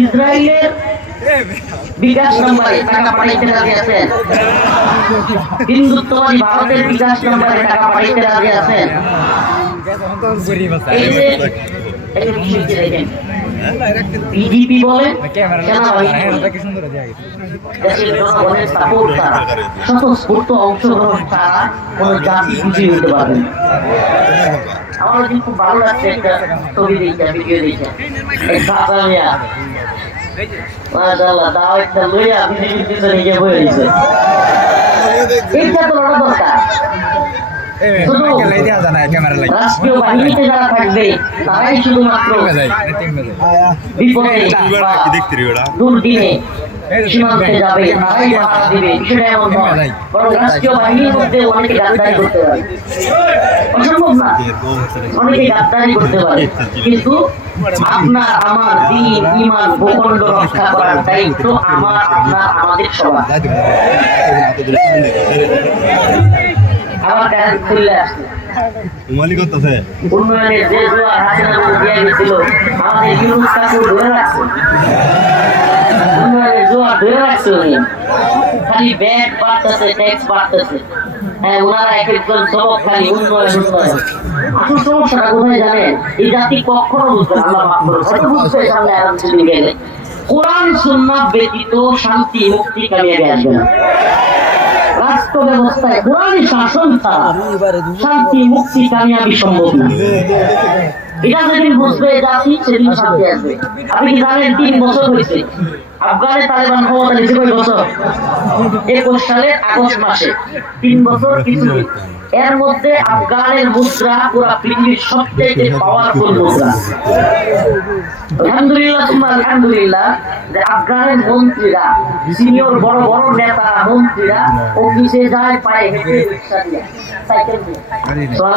ইসরায়েলের বিকাশ নম্বরে টাকা পাঠাইতে রাজি আছেন? হিন্দুত্ববাদী ভারতের বিকাশ নম্বরে টাকা পাঠাইতে রাজি আছেন? বিজেপি বলে দেশের জনগণের সাপোর্ট ছাড়া, স্বতঃস্ফূর্ত অংশগ্রহণ ছাড়া কোন জাতি বিজয়ী হতে পারবে না। আমার খুব ভালো লাগছে একটা ছবি দেখে, ভিডিও দেখে, মাশাআল্লাহ দাওয়াতটা লইয়া বিজেপির পিছনে গিয়ে বসে গেছে। এইটা তো লড়া দরকার। রাষ্ট্রীয় বাহিনীতে যারা থাকবে তারাই শুধুমাত্র বিপদে দুর্দিনে সীমান্তে যাবে, তারাই বাধা দিবে, বিষয়টা এমন নয়। বরং রাষ্ট্রীয় বাহিনীর মধ্যে অনেকে গাদ্দারি করতে পারে, অসম্ভব না, অনেকে গাদ্দারি করতে পারে, কিন্তু আপনার আমার দ্বীন ঈমান ভূখণ্ড রক্ষা করার দায়িত্ব আমার আপনার আমাদের সবার। আবার কাজ খুললে আসছে উন্নয়নের যে জোয়ার হাসিনা দিয়ে গেছিল, আমাদের ইউনুস কাকু ধরে রাখছে, উন্নয়নের জোয়ার ধরে রাখছে উনি। খালি ব্যাট বাড়তেছে, ট্যাক্স বাড়তেছে। হ্যাঁ, ওনারা এক একজন সবক খালি উন্নয়ন উন্নয়ন। আসল সমস্যাটা কোথায় জানেন? এই জাতি কখনো বুঝবে না, আল্লাহ মাফ করুন, হয়তো বুঝবে সামনে আরাম চলে গেলে। কোরআন সুন্নাহ ব্যতীত শান্তি মুক্তি কামিয়াবি আসবে না। রাষ্ট্র ব্যবস্থায় কোরআনী শাসন ছাড়া শান্তি মুক্তি কামিয়াবি সম্ভব না। এটা যেদিন বুঝবে জাতি, সেদিন শান্তি আসবে। আপনি কি জানেন 3 বছর হয়েছে আফগানে তালেবান ক্ষমতা নিয়েছে? কয় বছর? 21 সালের আগস্ট মাসে 3 বছর কিছু। এর মধ্যে আফগানের মুদ্রা পুরো পৃথিবীর সবচেয়ে পাওয়ারফুল মুদ্রা। আলহামদুলিল্লাহ সুম্মা আলহামদুলিল্লাহ যে আফগানের মন্ত্রীরা, সিনিয়র বড় বড় নেতা মন্ত্রীরা অফিসে যায় পায়ে হেঁটে, রিকশা দিয়ে, সাইকেল দিয়ে।